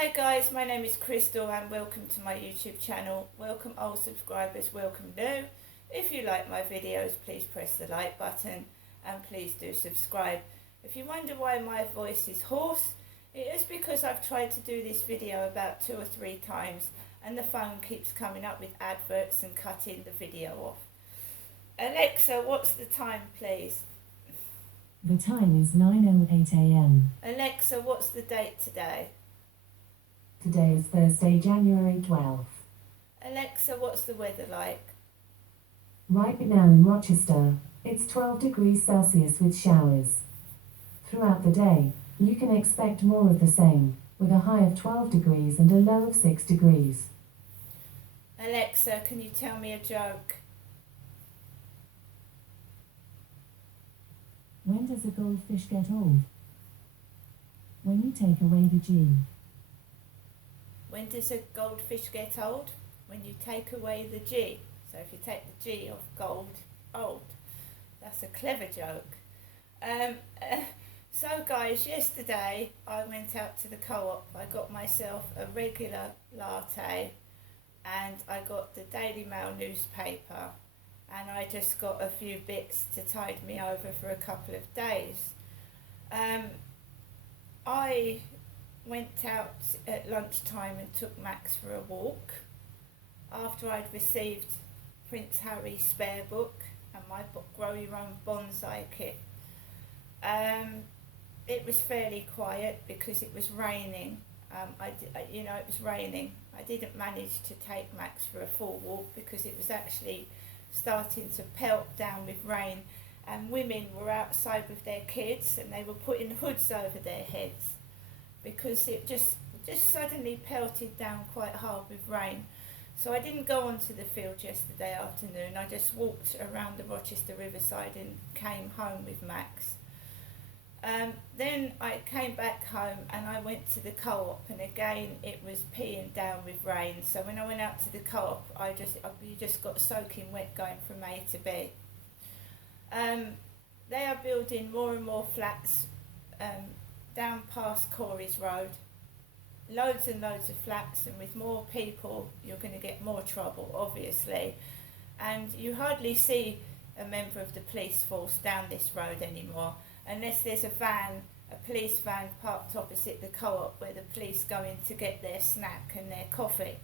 Hi guys, my name is Crystal and welcome to my YouTube channel. Welcome old subscribers, welcome new. If you like my videos, please press the like button and please do subscribe. If you wonder why my voice is hoarse, it is because I've tried to do this video about 2 or 3 times and the phone keeps coming up with adverts and cutting the video off. Alexa, what's the time please? The time is 9:08 a.m. Alexa, what's the date today? Today is Thursday, January 12th. Alexa, what's the weather like? Right now in Rochester, it's 12 degrees Celsius with showers. Throughout the day, you can expect more of the same, with a high of 12 degrees and a low of 6 degrees. Alexa, can you tell me a joke? When does a goldfish get old? When you take away the G. When does a goldfish get old? When you take away the G. So if you take the G off gold, old. That's a clever joke. So guys, yesterday I went out to the co-op. I got myself a regular latte and I got the Daily Mail newspaper and I just got a few bits to tide me over for a couple of days. I went out at lunchtime and took Max for a walk after I'd received Prince Harry's spare book and my Grow Your Own Bonsai kit. It was fairly quiet because it was raining. It was raining. I didn't manage to take Max for a full walk because it was actually starting to pelt down with rain and women were outside with their kids and they were putting hoods over their heads because it just suddenly pelted down quite hard with rain. So I didn't go onto the field yesterday afternoon. I just walked around the Rochester Riverside and came home with Max. Then I came back home and I went to the co-op and again it was peeing down with rain. So when I went out to the co-op, you just got soaking wet going from A to B. They are building more and more flats down past Corey's Road. Loads and loads of flats, and with more people you're going to get more trouble obviously, and you hardly see a member of the police force down this road anymore unless there's a police van parked opposite the co-op where the police go in to get their snack and their coffee.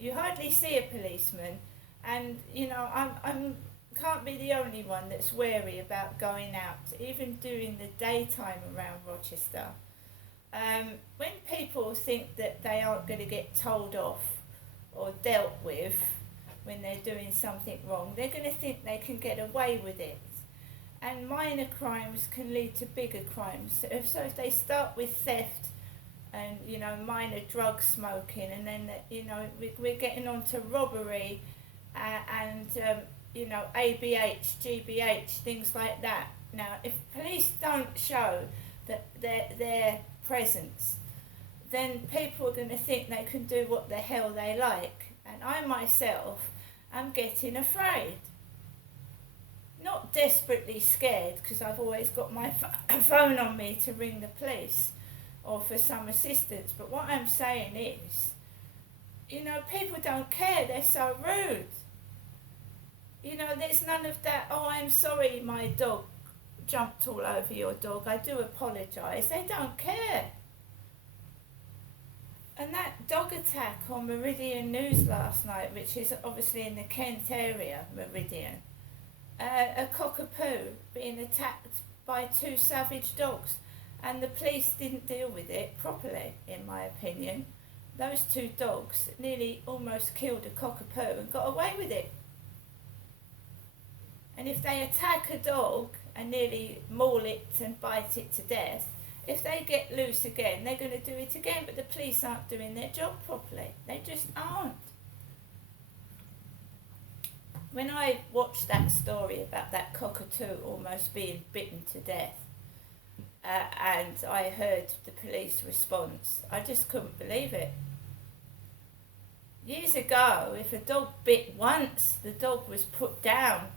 You hardly see a policeman, and I'm can't be the only one that's wary about going out even during the daytime around Rochester. When people think that they aren't going to get told off or dealt with when they're doing something wrong, they're going to think they can get away with it. And minor crimes can lead to bigger crimes. So if they start with theft and, minor drug smoking, and then, we're getting on to robbery and ABH, GBH, things like that. Now, if police don't show that their presence, then people are going to think they can do what the hell they like. And I myself am getting afraid. Not desperately scared, because I've always got my phone on me to ring the police or for some assistance. But what I'm saying is, people don't care. They're so rude. There's none of that, oh, I'm sorry my dog jumped all over your dog, I do apologise. They don't care. And that dog attack on Meridian News last night, which is obviously in the Kent area, Meridian, a cockapoo being attacked by 2 savage dogs, and the police didn't deal with it properly, in my opinion. Those 2 dogs nearly almost killed a cockapoo and got away with it. And if they attack a dog and nearly maul it and bite it to death, if they get loose again, they're going to do it again. But the police aren't doing their job properly. They just aren't. When I watched that story about that cockatoo almost being bitten to death, and I heard the police response, I just couldn't believe it. Years ago, if a dog bit once, the dog was put down.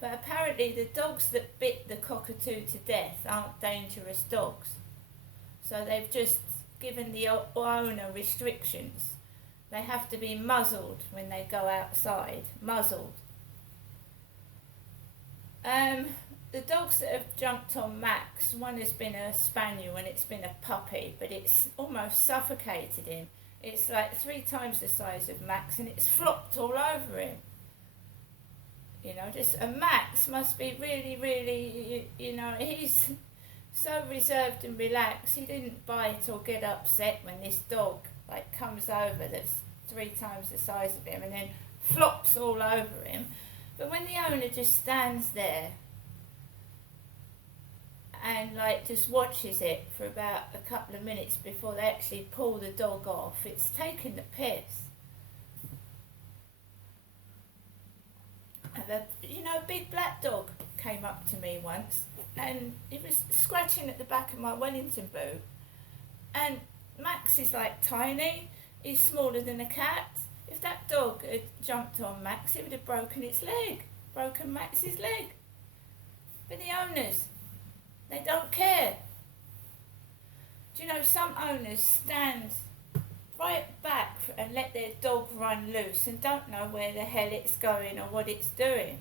But apparently the dogs that bit the cockatoo to death aren't dangerous dogs. So they've just given the owner restrictions. They have to be muzzled when they go outside, muzzled. The dogs that have jumped on Max, one has been a spaniel and it's been a puppy, but it's almost suffocated him. It's like 3 times the size of Max and it's flopped all over him. You know, and Max must be really, really, you know, he's so reserved and relaxed. He didn't bite or get upset when this dog like comes over that's 3 times the size of him and then flops all over him. But when the owner just stands there and like just watches it for about a couple of minutes before they actually pull the dog off, it's taking the piss. And a big black dog came up to me once and he was scratching at the back of my Wellington boot, and Max is like tiny, he's smaller than a cat. If that dog had jumped on Max, it would have broken Max's leg. But the owners, they don't care. Do you know, some owners stand right back and let their dog run loose and don't know where the hell it's going or what it's doing.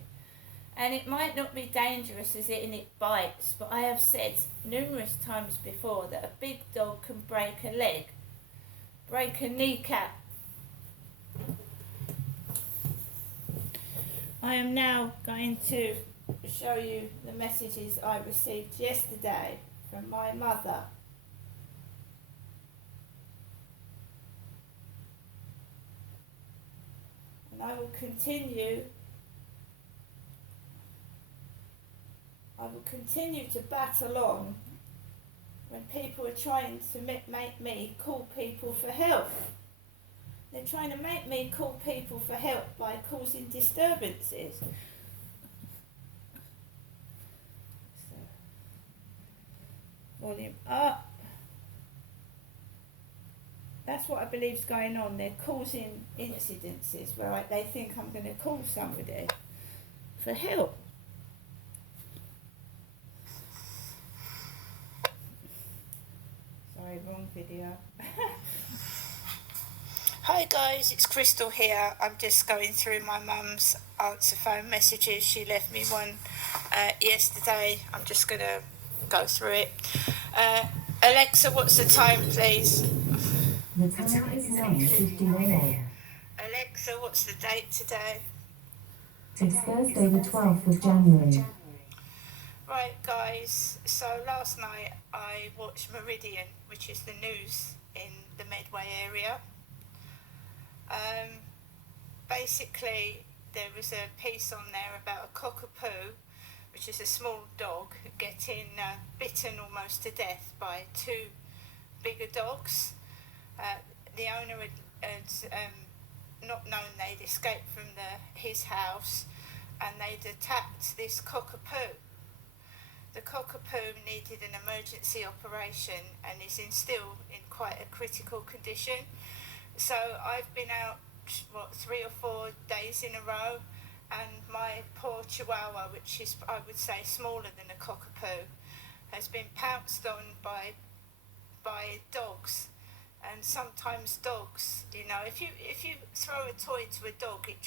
And it might not be dangerous as it bites, but I have said numerous times before that a big dog can break a leg, break a kneecap. I am now going to show you the messages I received yesterday from my mother. And I will continue to battle on when people are trying to make me call people for help. They're trying to make me call people for help by causing disturbances. So, volume up. That's what I believe is going on. They're causing incidences where they think I'm going to call somebody for help. Sorry, wrong video. Hi guys, it's Crystal here. I'm just going through my mum's answer phone messages. She left me one yesterday. I'm just going to go through it. Alexa, what's the time, please? The time is 9:50 a.m. Alexa, what's the date today? It's Thursday the 12th of January. Right guys, so last night I watched Meridian, which is the news in the Medway area. Basically, there was a piece on there about a cockapoo, which is a small dog, getting bitten almost to death by 2 bigger dogs. The owner had not known they'd escaped from his house, and they'd attacked this cockapoo. The cockapoo needed an emergency operation and is still in quite a critical condition. So I've been out 3 or 4 days in a row, and my poor chihuahua, which is, I would say, smaller than a cockapoo, has been pounced on by dogs. And sometimes dogs, you know, if you throw a toy to a dog, it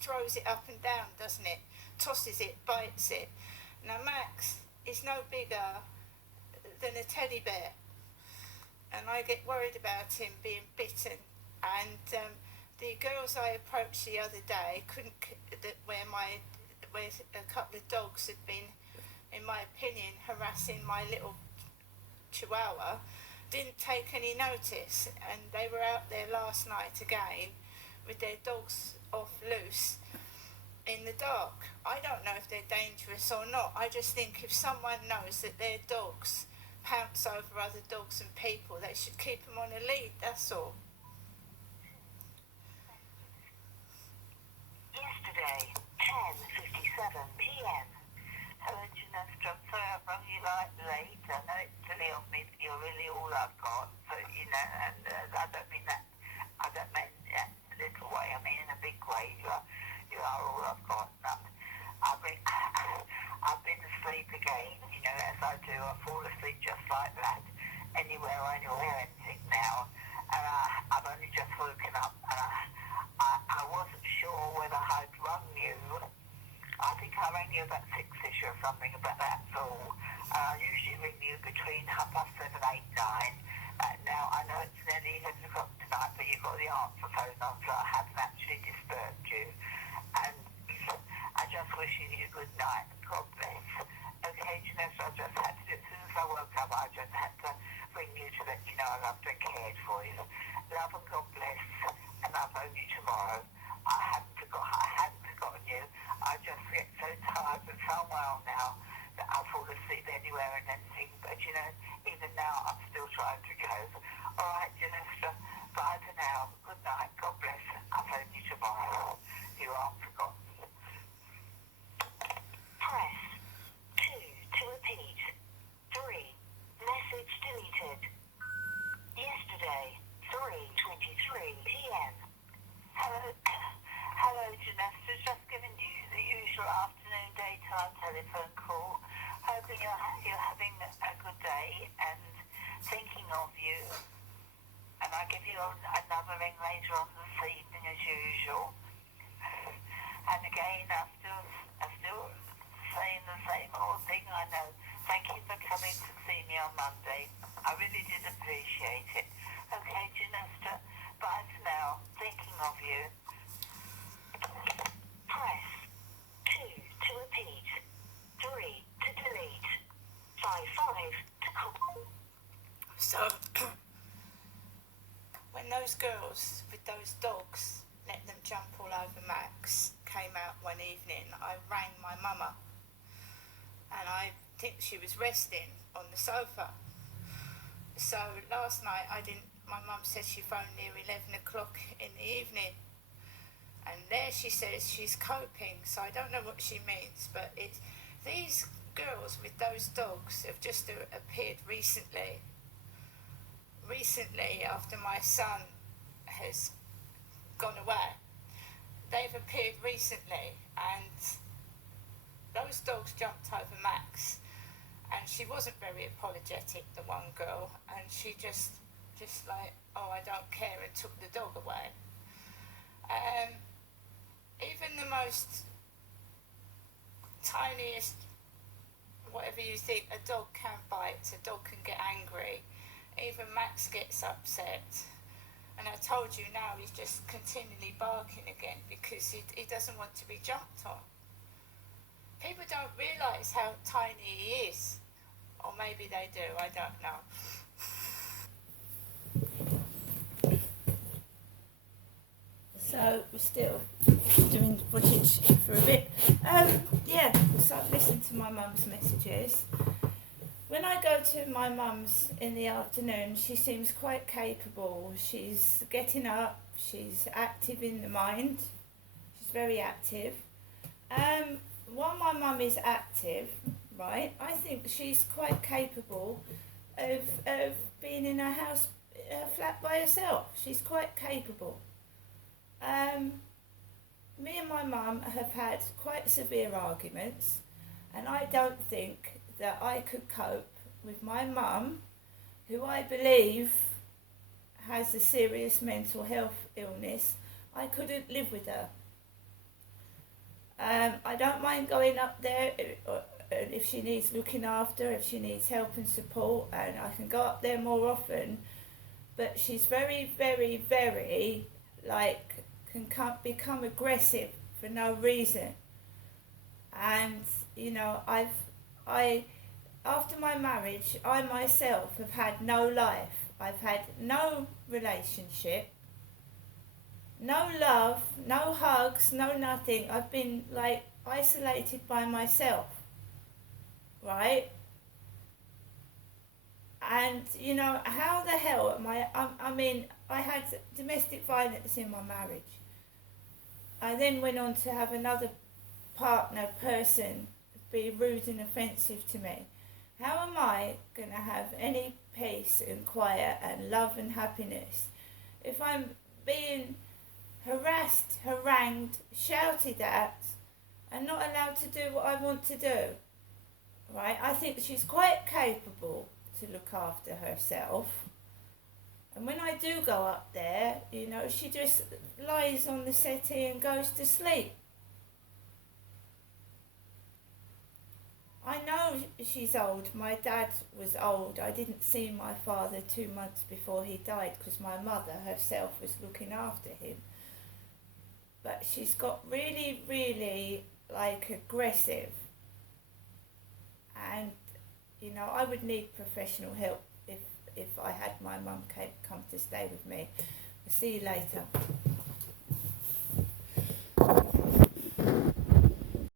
throws it up and down, doesn't it? Tosses it, bites it. Now Max is no bigger than a teddy bear, and I get worried about him being bitten. And the girls I approached the other day where a couple of dogs had been, in my opinion, harassing my little chihuahua, didn't take any notice, and they were out there last night again with their dogs off loose in the dark. I don't know if they're dangerous or not. I just think if someone knows that their dogs pounce over other dogs and people, they should keep them on a lead, that's all. Yesterday, 10:57 p.m. Hello, Jeanette. I'm sorry I've rung you late. I know it's silly of me, but you're really all I've got. So, you know, and I don't mean that in a little way. I mean in a big way. You are all I've got. I've been asleep again, you know, as I do. I fall asleep just like that, anywhere I go. I rang you about 6ish or something, but that's all. I usually ring you between 7:30, 8, 9. Now, I know it's nearly 11 o'clock tonight, but you've got the answer phone on, so I haven't actually disturbed you. And I just wishing you good night. God bless. Okay, Janessa, I just had to, as soon as I woke up, I just had to ring you to let you know I loved and cared for you. Love and God bless, and I'll phone you tomorrow. I hadn't forgotten you. I just get so tired and so well now that I fall asleep anywhere and anything. But you know, even now I'm still trying to cope. All right, Janessa, bye for now. Good night. God bless. I'll phone you tomorrow. You aren't forgotten. Press 2 to repeat. 3. Message deleted. Yesterday, 3:23 p.m. Hello, Janessa. Just giving you the usual afternoon daytime telephone call. Hoping you're having a good day and thinking of you. And I'll give you another ring later on this evening as usual. And again, I'm still saying the same old thing, I know. Thank you for coming to see me on Monday. I really did appreciate it. Okay, Janessa, bye for now. Thinking of you. Press 2 to repeat. 3 to delete. 5 to call. So, when those girls with those dogs let them jump all over Max came out one evening, I rang my mama, and I think she was resting on the sofa. So last night my mum said she phoned near 11 o'clock in the evening, and there she says she's coping, so I don't know what she means, but these girls with those dogs have just appeared recently after my son has gone away. They've appeared recently, and those dogs jumped over Max, and she wasn't very apologetic, the one girl, and she just like, oh, I don't care, and took the dog away. Even the most tiniest, whatever you think, a dog can bite, a dog can get angry, even Max gets upset. And I told you now he's just continually barking again because he doesn't want to be jumped on. People don't realise how tiny he is. Or maybe they do, I don't know. So we're still doing footage for a bit. So I've listened to my mum's messages. When I go to my mum's in the afternoon, she seems quite capable. She's getting up, she's active in the mind, she's very active. While my mum is active, right, I think she's quite capable of being in her flat by herself. She's quite capable. Me and my mum have had quite severe arguments, and I don't think that I could cope with my mum, who I believe has a serious mental health illness. I couldn't live with her. I don't mind going up there if she needs looking after, if she needs help and support, and I can go up there more often, but she's very, very, very, can become aggressive for no reason. And, you know, after my marriage, I myself have had no life. I've had no relationship, no love, no hugs, no nothing. I've been isolated by myself, right? And you know, how the hell am I had domestic violence in my marriage. I then went on to have another person be rude and offensive to me. How am I going to have any peace and quiet and love and happiness if I'm being harassed, harangued, shouted at, and not allowed to do what I want to do? Right? I think she's quite capable to look after herself. And when I do go up there, you know, she just lies on the settee and goes to sleep. she's old. My dad was old. I didn't see my father 2 months before he died because my mother herself was looking after him. But she's got really, really like aggressive. And, you know, I would need professional help if I had my mum come to stay with me. I'll see you later.